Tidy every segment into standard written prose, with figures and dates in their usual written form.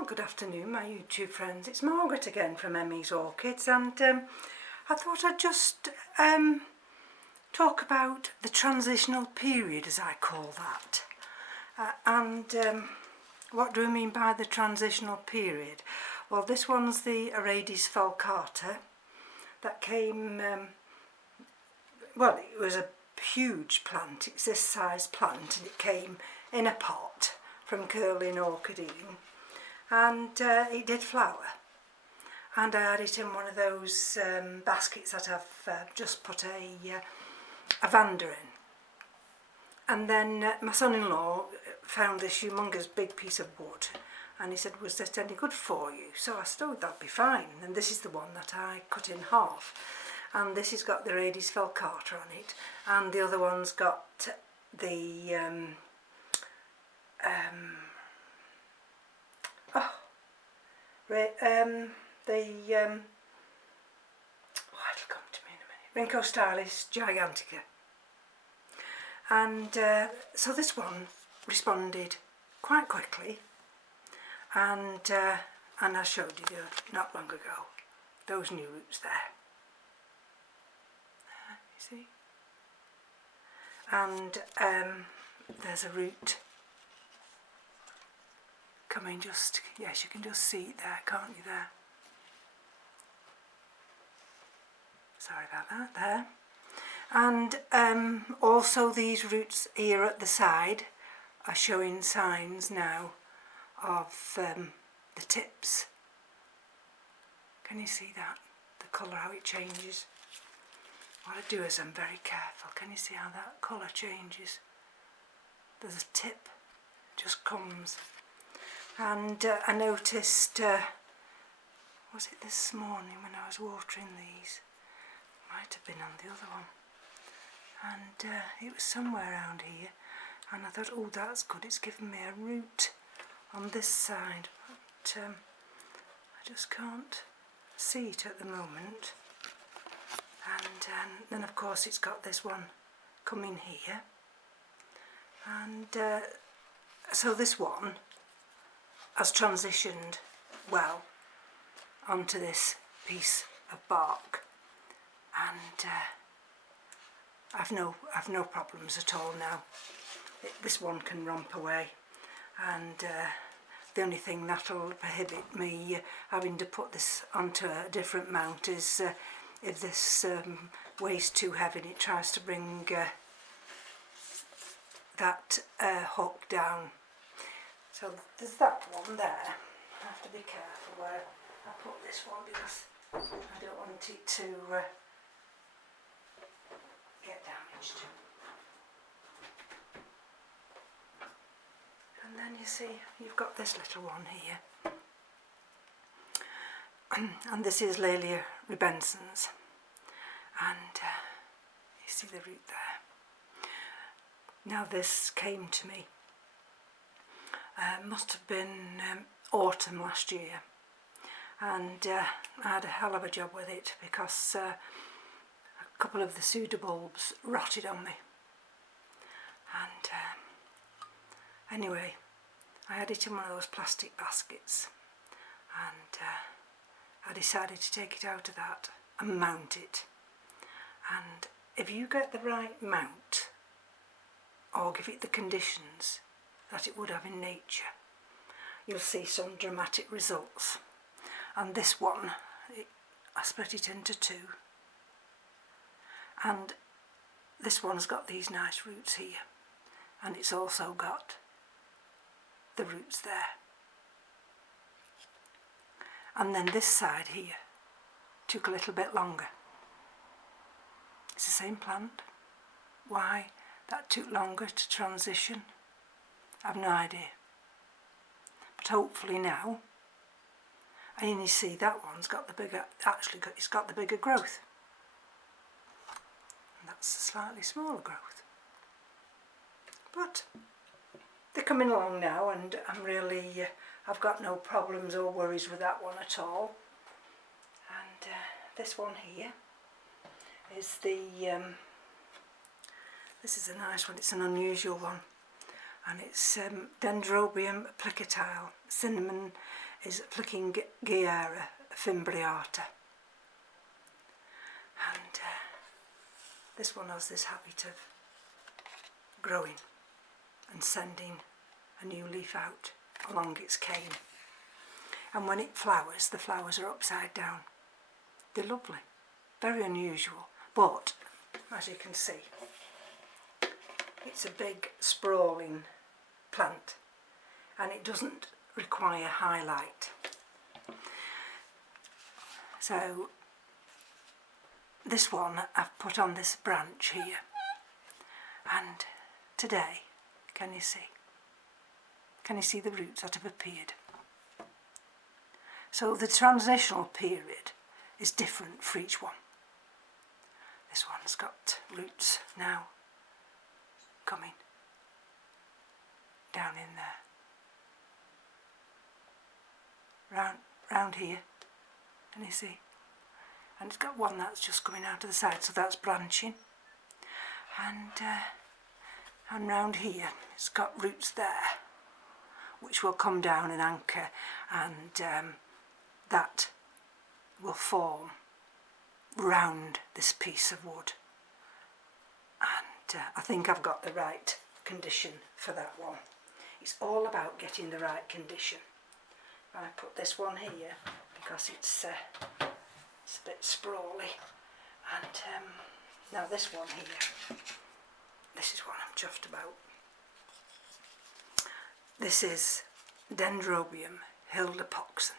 Well, good afternoon, my YouTube friends. It's Margaret again from M.E.s Orchids, and I thought I'd just talk about the transitional period, as I call that. What do I mean by the transitional period? Well, this one's the Orchids falcata that came, well, it was a huge plant. It's this size plant, and it came in a pot from curling orchiding, and it did flower, and I had it in one of those baskets that I've just put a vanda in. And then my son-in-law found this humongous big piece of wood, and he said, was that any good for you? So I said, oh, that'd be fine. And this is the one that I cut in half, and this has got the Orchids falcata on it, and the other one's got the it'll come to me in a minute. Rhynchostylis gigantica. And so this one responded quite quickly, and I showed you not long ago those new roots there. You see? And there's a root coming just, yes, you can just see it there, can't you, there? Sorry about that, there. And also these roots here at the side are showing signs now of the tips. Can you see that? The colour, how it changes. What I do is I'm very careful. Can you see how that colour changes? There's a tip, just comes. And I noticed, was it this morning when I was watering these? Might have been on the other one. And it was somewhere around here. And I thought, oh, that's good, it's given me a root on this side. But I just can't see it at the moment. And then, of course, it's got this one coming here. And so this one has transitioned well onto this piece of bark, and I've no problems at all now. This one can romp away, and the only thing that'll prohibit me having to put this onto a different mount is if this weighs too heavy and it tries to bring that hook down. So there's that one there. I have to be careful where I put this one because I don't want it to get damaged. And then you see you've got this little one here, and this is Laelia rubenscens, and you see the root there. Now this came to me, must have been autumn last year, and I had a hell of a job with it because a couple of the pseudobulbs rotted on me, and anyway, I had it in one of those plastic baskets, and I decided to take it out of that and mount it. And if you get the right mount, or give it the conditions that it would have in nature, you'll see some dramatic results. And this one, I split it into two, and this one's got these nice roots here, and it's also got the roots there. And then this side here took a little bit longer. It's the same plant. Why that took longer to transition, I've no idea. But hopefully now, and you see that one's got the bigger, it's got the bigger growth. And that's a slightly smaller growth. But they're coming along now, and I'm really, I've got no problems or worries with that one at all. And this one here is the, this is a nice one, it's an unusual one. and it's Dendrobium plicatile. Cinnamon is Plickingiera fimbriata. And this one has this habit of growing and sending a new leaf out along its cane. And when it flowers, the flowers are upside down. They're lovely, very unusual, but as you can see, it's a big sprawling plant and it doesn't require high light. So this one I've put on this branch here, and today, can you see? Can you see the roots that have appeared? So the transitional period is different for each one. This one's got roots now coming down in there, round here, can you see? And it's got one that's just coming out of the side, so that's branching. And round here it's got roots there which will come down and anchor, and that will form round this piece of wood. And I think I've got the right condition for that one. It's all about getting the right condition. And I put this one here because it's a bit sprawly, and now this one here, this is what I'm chuffed about. This is Dendrobium hildepoxen,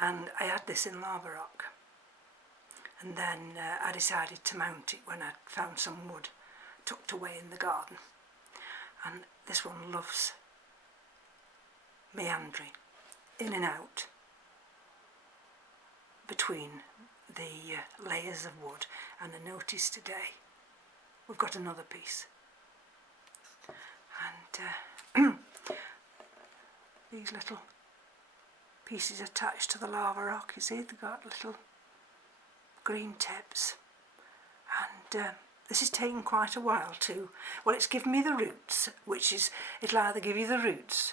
and I had this in lava rock, and then I decided to mount it when I found some wood tucked away in the garden. And this one loves meandering in and out between the layers of wood. And I noticed today we've got another piece, and these little pieces attached to the lava rock, you see, they've got little green tips, and this is taking quite a while to, well, it's given me the roots, which is, it'll either give you the roots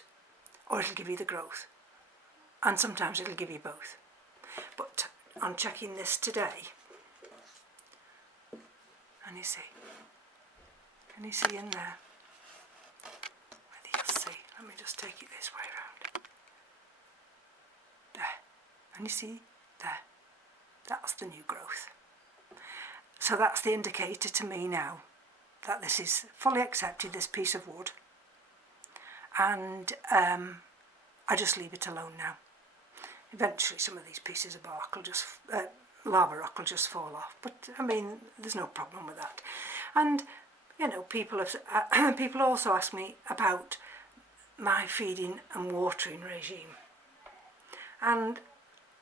or it'll give you the growth, and sometimes it'll give you both. But I'm checking this today, and you see, can you see in there? Whether you'll see, let me just take it this way around. There, and you see, there, that's the new growth. So that's the indicator to me now that this is fully accepted, this piece of wood, and I just leave it alone now. Eventually some of these pieces of bark will just, lava rock will just fall off, but I mean, there's no problem with that. And you know, people also ask me about my feeding and watering regime, and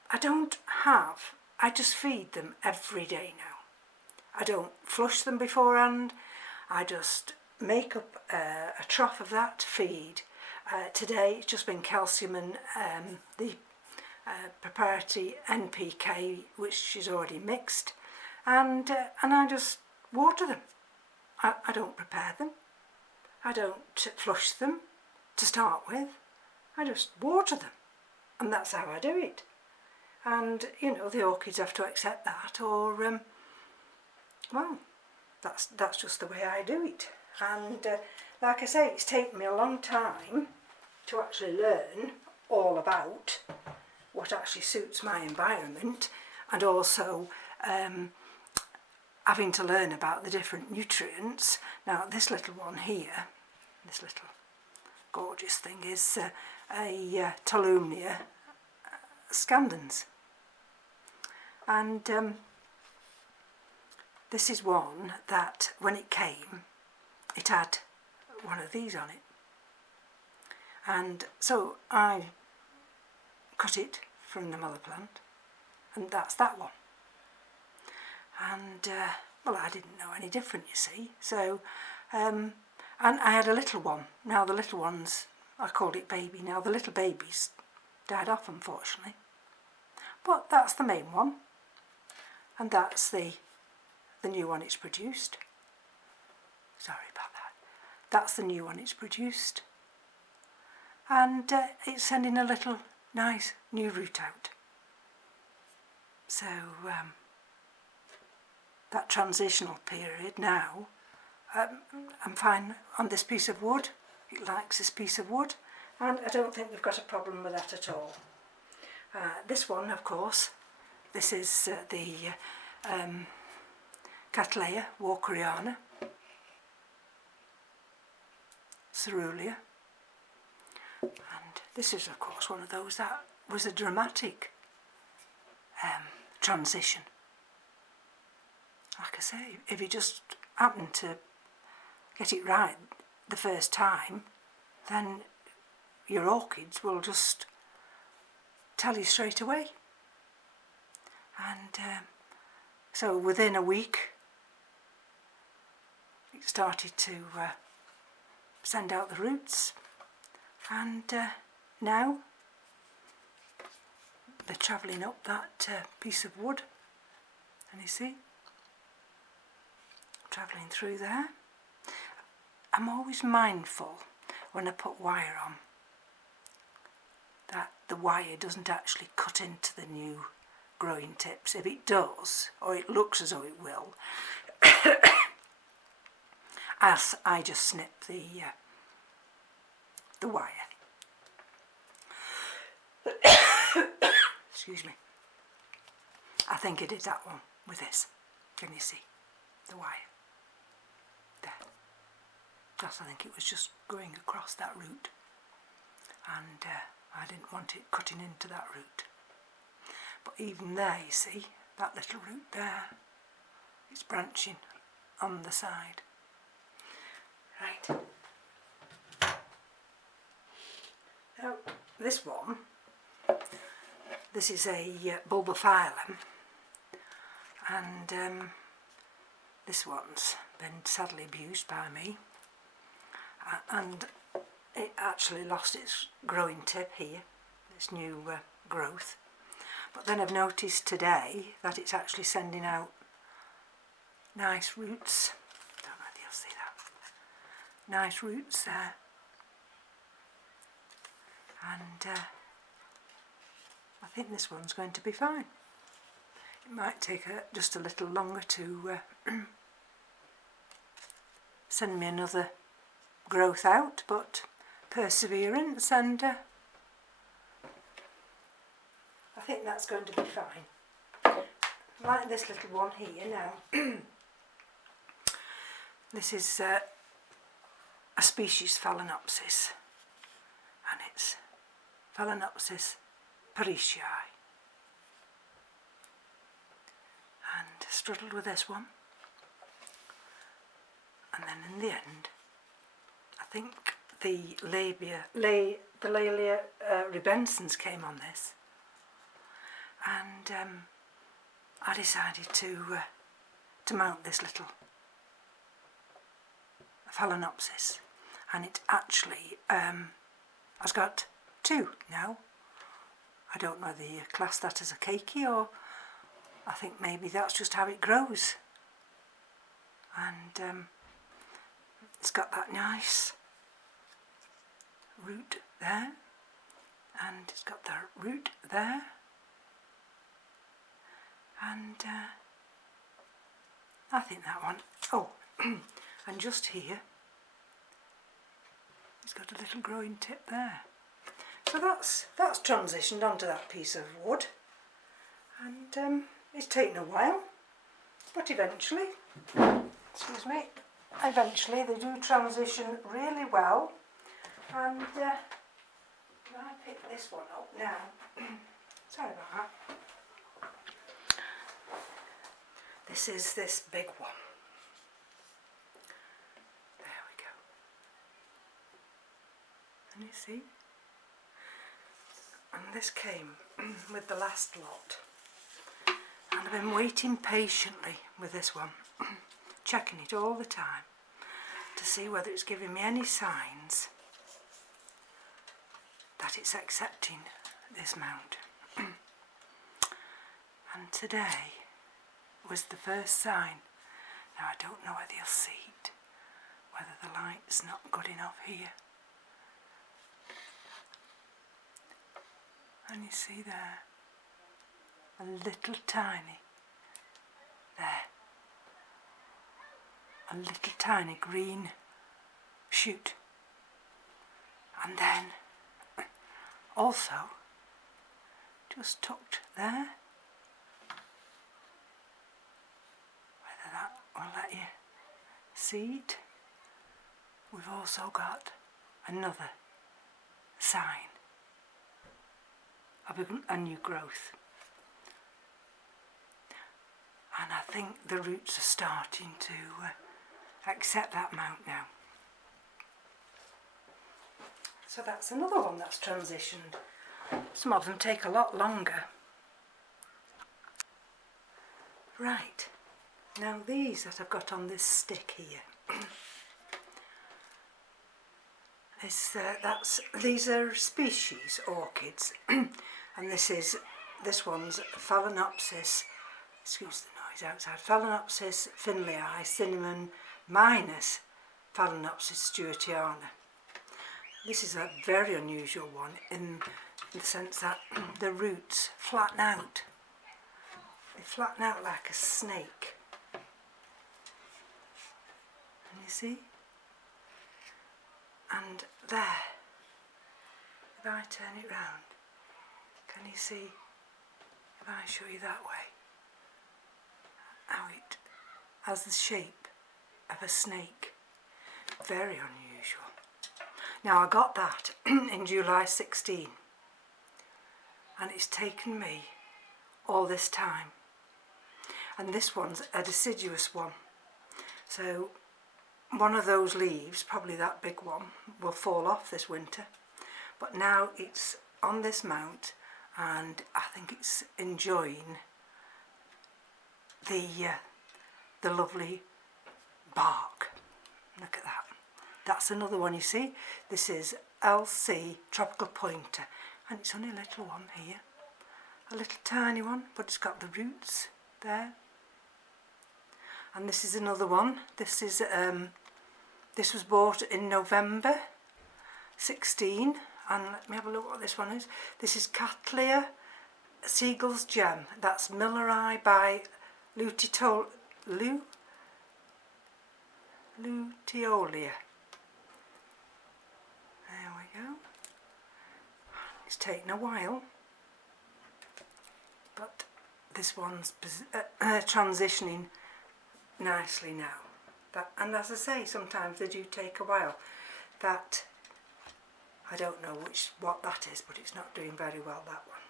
I just feed them every day now. I don't flush them beforehand, I just make up a trough of that feed. Today it's just been calcium and the preparatory NPK, which is already mixed, and I just water them. I don't prepare them, I don't flush them to start with, I just water them, and that's how I do it. And you know, the orchids have to accept that, or well, that's just the way I do it. And like I say, it's taken me a long time to actually learn all about what actually suits my environment, and also having to learn about the different nutrients. Now this little one here, this little gorgeous thing, is a Tolumnia scandens, and this is one that when it came, it had one of these on it, and so I cut it from the mother plant, and that's that one. And well, I didn't know any different, you see, so and I had a little one. Now the little ones, I called it baby, now the little babies died off unfortunately, but that's the main one, and that's the new one it's produced. Sorry about that. that's the new one it's produced, and it's sending a little nice new root out. So that transitional period now, I'm fine on this piece of wood. It likes this piece of wood, and I don't think we've got a problem with that at all. This one, of course, this is the Cattleya walkeriana, cerulean, and this is of course one of those that was a dramatic transition. Like I say, if you just happen to get it right the first time, then your orchids will just tell you straight away. And so within a week it started to send out the roots, and now they're travelling up that piece of wood, and you see, travelling through there. I'm always mindful when I put wire on that the wire doesn't actually cut into the new growing tips. If it does, or it looks as though it will, as I just snip the wire. Excuse me. I think I did that one with this. Can you see the wire? There. Just, I think it was just going across that root, and I didn't want it cutting into that root. But even there, you see, that little root there, it's branching on the side. Right. Now, this one, this is a bulbophyllum, and this one's been sadly abused by me, and it actually lost its growing tip here, its new growth. But then I've noticed today that it's actually sending out nice roots. Don't know if you'll see that. Nice roots there. And I think this one's going to be fine. It might take just a little longer to send me another growth out, but perseverance, and I think that's going to be fine. Like this little one here now. This is a species Phalaenopsis, and it's Phalaenopsis parishii, and struggled with this one, and then in the end I think the Laelia rubenscens came on this, and I decided to mount this little Phalaenopsis, and it actually has got two now. I don't know whether you class that as a keiki, or I think maybe that's just how it grows. And it's got that nice root there, and it's got the root there, and I think that one, oh, and just here it's got a little growing tip there. So that's transitioned onto that piece of wood, and it's taken a while, but eventually, excuse me, eventually they do transition really well. And I pick this one up now. Sorry about that. This is this big one. There we go. And you see? And this came with the last lot. And I've been waiting patiently with this one, checking it all the time to see whether it's giving me any signs that it's accepting this mount. And today was the first sign. Now I don't know whether you'll see it whether the light's not good enough here. And you see there, a little tiny, there, a little tiny green shoot. And then also just tucked there, whether that will let you see it, we've also got another sign of a new growth. And I think the roots are starting to accept that mount now. So that's another one that's transitioned. Some of them take a lot longer. Right, now these that I've got on this stick here, these are species orchids, and this one's Phalaenopsis, excuse the noise outside, Phalaenopsis finleyi cinnamon minus Phalaenopsis stewartiana. This is a very unusual one in the sense that the roots flatten out. They flatten out like a snake. And you see? And there, if I turn it round, can you see, if I show you that way, how it has the shape of a snake? Very unusual. Now I got that in July 16, and it's taken me all this time. And this one's a deciduous one, so one of those leaves, probably that big one, will fall off this winter, but now it's on this mount and I think it's enjoying the lovely bark. Look at that. That's another one, you see. This is LC Tropical Pointer, and it's only a little one here, a little tiny one, but it's got the roots there. And this is another one. This was bought in November 16, and let me have a look what this one is. This is Cattleya Seagull's Gem. That's Milleri by Luteolia. There we go. It's taken a while, but this one's transitioning nicely now. And as I say, sometimes they do take a while. That, I don't know what that is, but it's not doing very well, that one.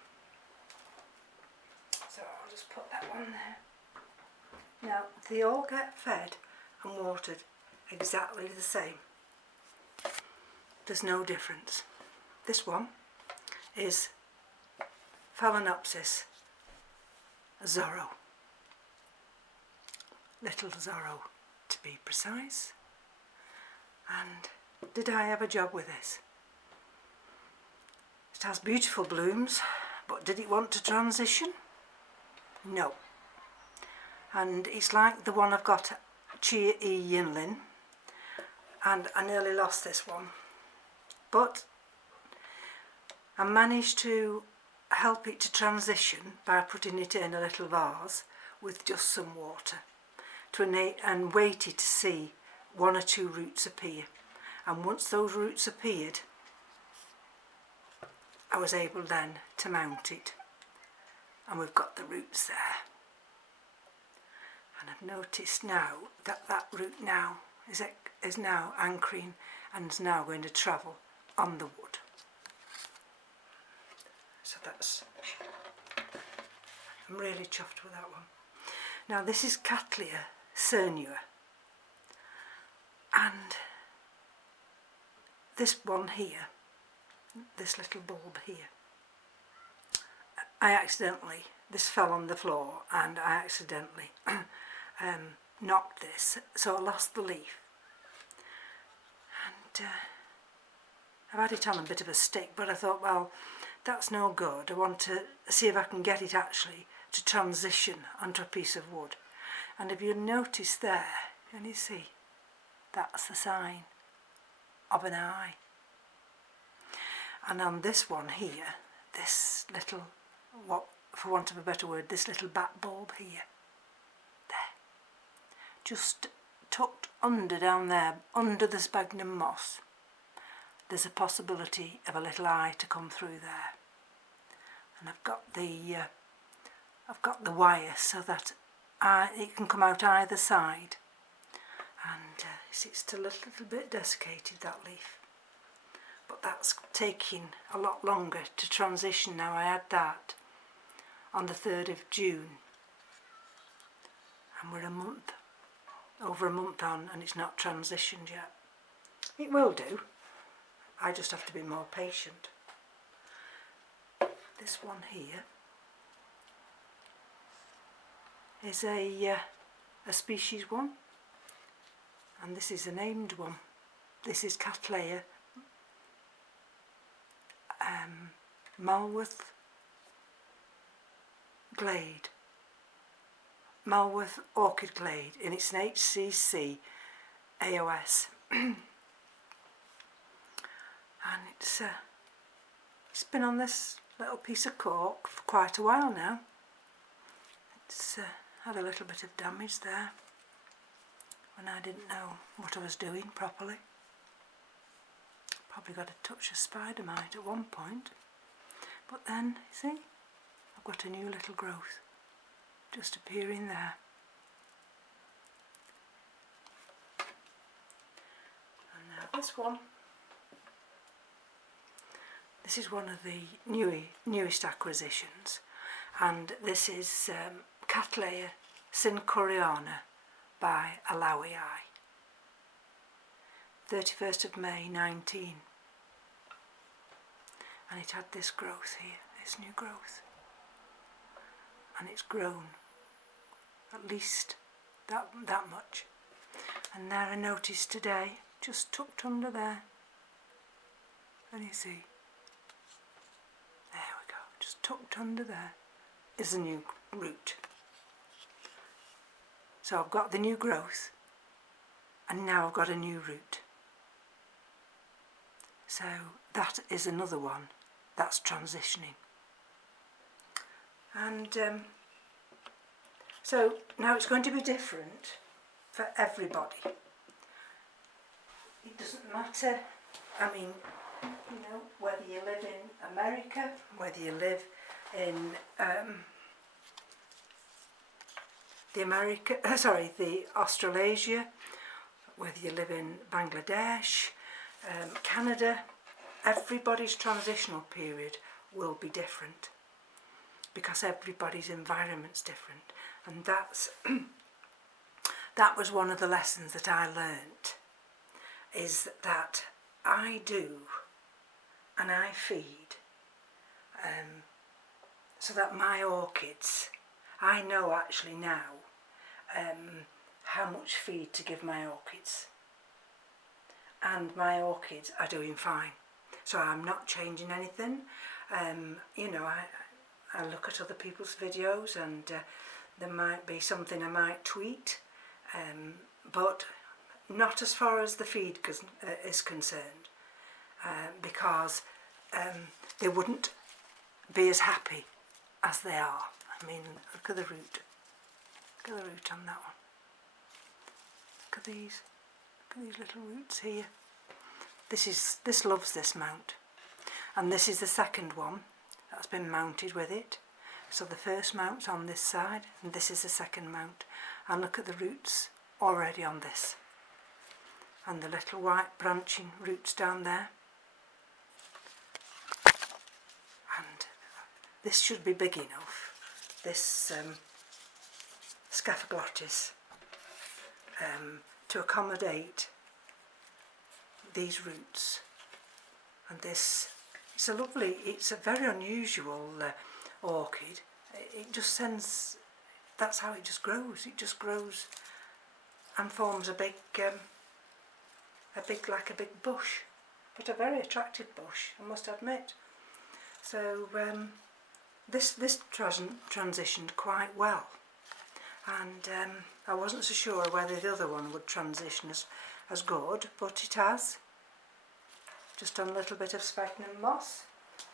So I'll just put that one there. Now, they all get fed and watered exactly the same. There's no difference. This one is Phalaenopsis Zorro. Little Zorro, to be precise. And did I have a job with this? It has beautiful blooms, but did it want to transition? No. And it's like the one I've got, Chia E Yinlin, and I nearly lost this one, but I managed to help it to transition by putting it in a little vase with just some water and waited to see one or two roots appear. And once those roots appeared, I was able then to mount it, and we've got the roots there. And I've noticed now that that root now is now anchoring and is now going to travel on the wood. So I'm really chuffed with that one. Now this is Cattleya cernua, and this one here, this little bulb here, this fell on the floor and I accidentally knocked this, so I lost the leaf. And I've had it on a bit of a stick, but I thought, well, that's no good. I want to see if I can get it actually to transition onto a piece of wood. And if you notice there, can you see? that's the sign of an eye. And on this one here, this little, what for want of a better word, this little bat bulb here, there, just tucked under down there, under the sphagnum moss, there's a possibility of a little eye to come through there. And I've got the wire so that it can come out either side. And it's still a little bit desiccated, that leaf, but that's taking a lot longer to transition now. I had that on the 3rd of June and we're over a month on, and it's not transitioned yet. It will do, I just have to be more patient. This one here is a species one, and this is a named one. This is Cattleya Malworth Glade, Malworth Orchid Glade, and it's an HCC AOS. And it's been on this little piece of cork for quite a while now. It's had a little bit of damage there when I didn't know what I was doing properly. Probably got a touch of spider mite at one point, but then, see, I've got a new little growth just appearing there. And now this one. This is one of the newest acquisitions, and this is Cattleya Sincoriana by Alawi, 31st of May 19, and it had this growth here, this new growth, and it's grown at least that much. And there I noticed today, just tucked under there, and you see, there we go, just tucked under there is a new root. So I've got the new growth, and now I've got a new root. So that is another one that's transitioning. And so now it's going to be different for everybody. It doesn't matter, I mean, you know, whether you live in America, whether you live in the Australasia, whether you live in Bangladesh, Canada, everybody's transitional period will be different because everybody's environment's different. And that was one of the lessons that I learnt, is that I do and I feed so that my orchids, I know actually now how much feed to give my orchids, and my orchids are doing fine, so I'm not changing anything. You know, I look at other people's videos, and there might be something I might tweet, but not as far as the feed is concerned, because they wouldn't be as happy as they are. I mean, look at the root. Look at the root on that one. Look at these little roots here. This loves this mount, and this is the second one that's been mounted with it. So the first mount's on this side, and this is the second mount. And look at the roots already on this, and the little white branching roots down there. And this should be big enough, this Scaphoglottis, to accommodate these roots. And this, it's a very unusual orchid. It just sends, that's how it just grows. It just grows and forms a big bush, but a very attractive bush, I must admit. So this transitioned quite well, and I wasn't so sure whether the other one would transition as good, but it has. Just done a little bit of sphagnum moss.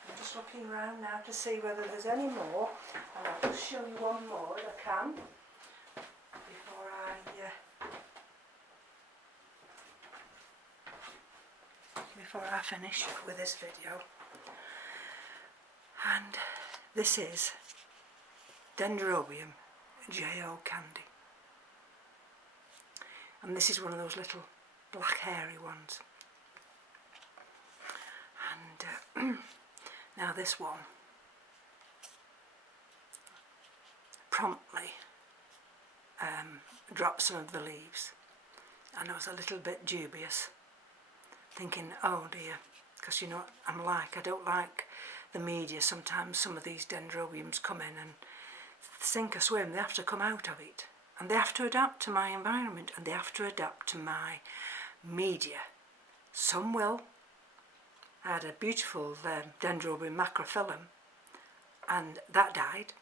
I'm just looking around now to see whether there's any more, and I'll just show you one more if I can before I finish with this video. And this is Dendrobium J.O. Candy, and this is one of those little black hairy ones. And now this one promptly dropped some of the leaves, and I was a little bit dubious, thinking, oh dear, because you know what I'm like, I don't like the media. Sometimes some of these dendrobiums come in and sink or swim, they have to come out of it, and they have to adapt to my environment, and they have to adapt to my media. Some will. I had a beautiful Dendrobium macrophyllum, and that died.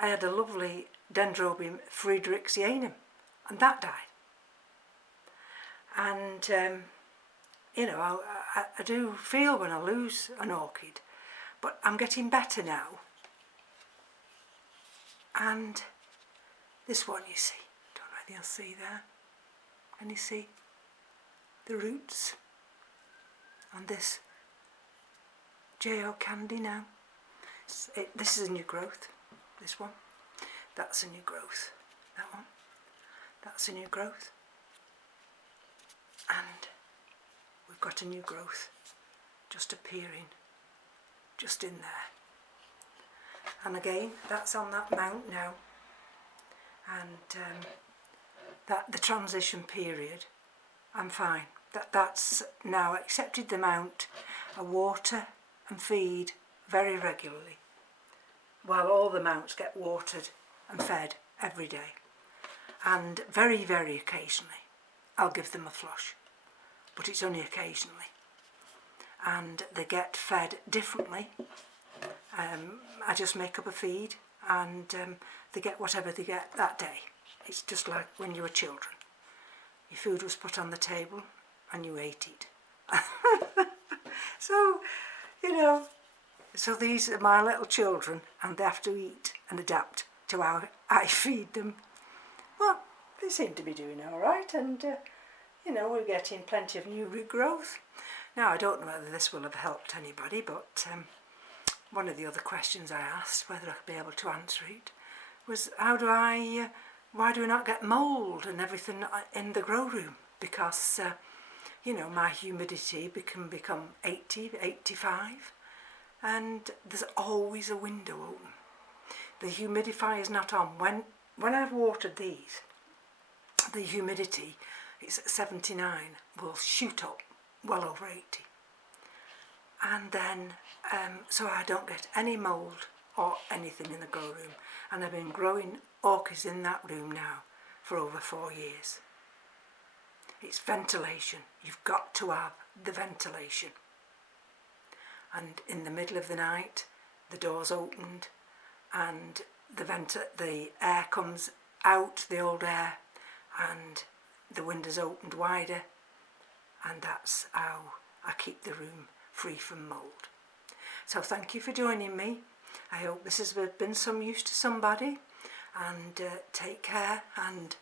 I had a lovely Dendrobium friedrichianum, and that died. And you know, I do feel when I lose an orchid, but I'm getting better now. And this one, you see, don't know whether you'll see there. Can you see the roots? And this J.O. Candy now. This is a new growth, this one. That's a new growth, that one. That's a new growth. And we've got a new growth just appearing, just in there. And again, that's on that mount now. And that the transition period, I'm fine. That's now accepted the mount. I water and feed very regularly, while all the mounts get watered and fed every day. And very, very occasionally I'll give them a flush, but it's only occasionally. And they get fed differently. I just make up a feed, and they get whatever they get that day. It's just like when you were children. Your food was put on the table and you ate it. So, you know, so these are my little children, and they have to eat and adapt to how I feed them. Well, they seem to be doing all right, and you know, we're getting plenty of new root growth. Now, I don't know whether this will have helped anybody, but one of the other questions I asked, whether I could be able to answer it, was why do I not get mould and everything in the grow room? Because, you know, my humidity can become 80, 85, and there's always a window open. The humidifier is not on. When I've watered these, the humidity, it's at 79, will shoot up well over 80. And then, so I don't get any mould or anything in the grow room. And I've been growing orchids in that room now for over 4 years. It's ventilation. You've got to have the ventilation. And in the middle of the night, the door's opened, and the air comes out, the old air, and the window's opened wider, and that's how I keep the room free from mould. So thank you for joining me. I hope this has been some use to somebody, and take care, and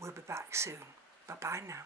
we'll be back soon. Bye bye now.